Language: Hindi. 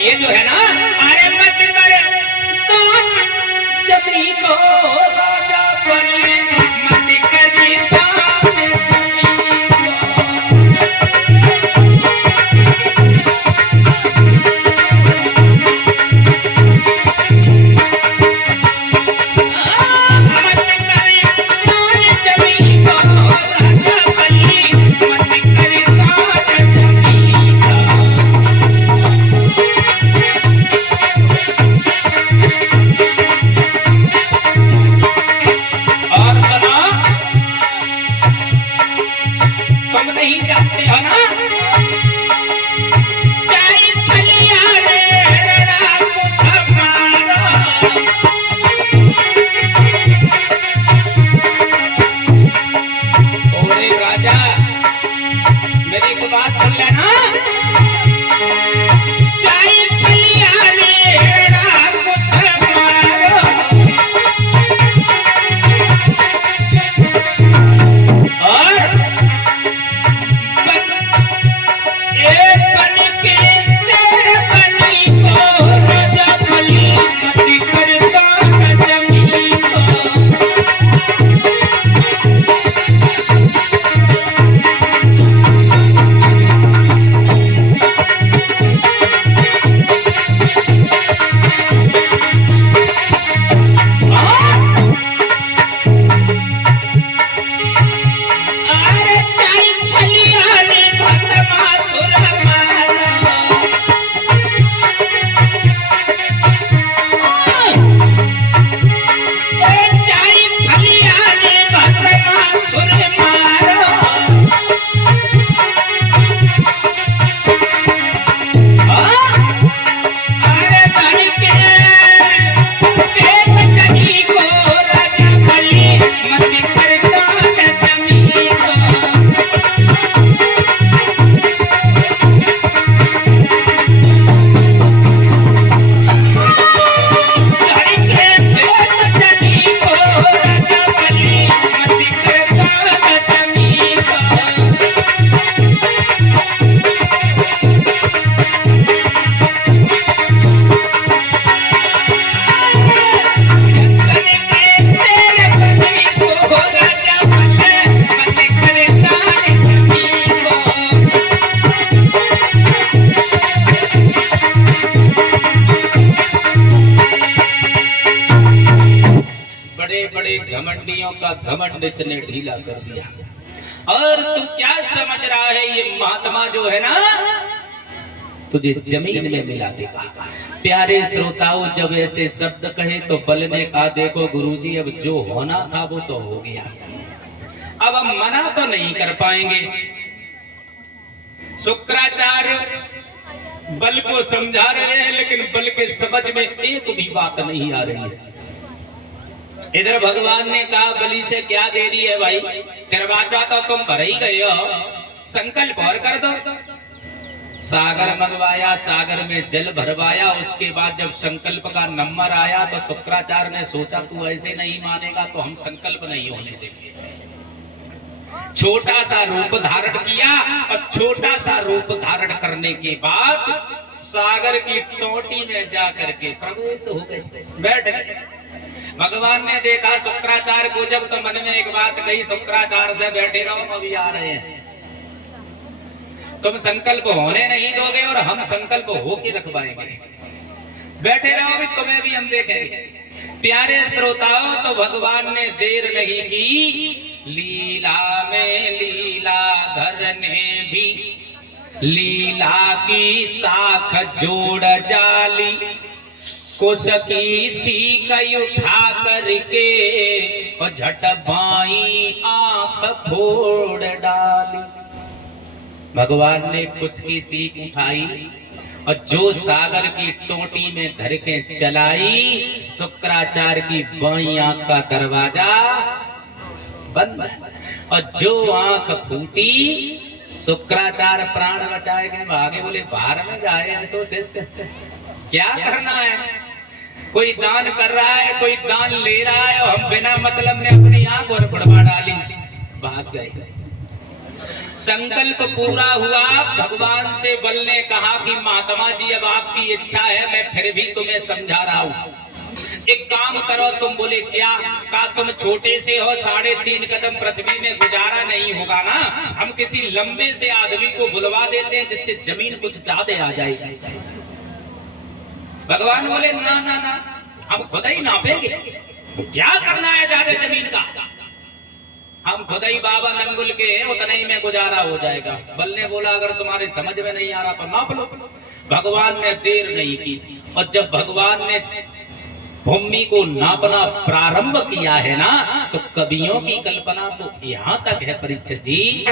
ये जो है ना, अरे मत कर तो जमी को राजा बने, मत करी दान नहीं जानते हो ना, राजा मेरी को बात सुन लेना। घमंडियों का घमंड इसने ढीला कर दिया। और तू क्या समझ रहा है, ये महात्मा जो है ना तुझे जमीन में मिला देगा। प्यारे श्रोताओं, जब ऐसे शब्द कहे तो बल ने कहा देखो गुरुजी, अब जो होना था वो तो हो गया, अब हम मना तो नहीं कर पाएंगे। शुक्राचार्य बल को समझा रहे हैं, लेकिन बल के समझ में एक भी बात नहीं आ रही है। इधर भगवान ने कहा बलि से क्या दे दी है भाई, दरवाजा तो तुम भर ही गए हो, संकल्प और कर दो। सागर मंगवाया, सागर में जल भरवाया, उसके बाद जब संकल्प का नंबर आया तो शुक्राचार्य ने सोचा तू ऐसे नहीं मानेगा तो हम संकल्प नहीं होने देंगे। छोटा सा रूप धारण किया और छोटा सा रूप धारण करने के बाद सागर की टोटी में जाकर के प्रवेश हो गए, बैठ गए। भगवान ने देखा शुक्राचार्य को, जब तो मन में एक बात कही, शुक्राचार्य से बैठे रहो, अभी आ रहे हैं। तुम संकल्प होने नहीं दोगे और हम संकल्प होके रखवाएंगे, बैठे रहो, अभी तुम्हें भी हम देखेंगे। प्यारे श्रोताओं, तो भगवान ने देर नहीं की, लीला में लीलाधर ने भी लीला की साख जोड़ जाली, कुश की सीख उठा करके और झट बाई आंख फोड़ डाली। भगवान ने कुश की सीख उठाई और जो सागर की टोटी में धर के चलाई, शुक्राचार्य की बाई आंख का दरवाजा बंद और जो आंख फूटी, शुक्राचार्य प्राण बचाए गए, भागे, बोले बाहर में जाए ऐसो शिष्य क्या करना है। कोई दान कर रहा है, कोई दान ले रहा है, और हम बिना मतलब में अपनी आंख और बढ़वा डाली, भाग गए। संकल्प पूरा हुआ। भगवान से बल ने कहा कि महात्मा जी अब आपकी इच्छा है, मैं फिर भी तुम्हें समझा रहा हूँ, एक काम करो। तुम बोले क्या? कहा तुम छोटे से हो, 3.5 कदम पृथ्वी में गुजारा नहीं होगा ना, हम किसी लंबे से आदमी को बुलवा देते हैं जिससे जमीन कुछ ज्यादा आ जाएगी। भगवान बोले ना ना ना, हम खुद ही नापेंगे, क्या करना है ज्यादा जमीन का, हम खुद ही बाबा नंगुल के हैं, उतने ही में गुजारा हो जाएगा। बल ने बोला अगर तुम्हारे समझ में नहीं आ रहा तो नाप लो। भगवान ने देर नहीं की, और जब भगवान ने भूमि को नापना प्रारंभ किया है ना, तो कवियों की कल्पना तो यहाँ तक है परीक्षित जी।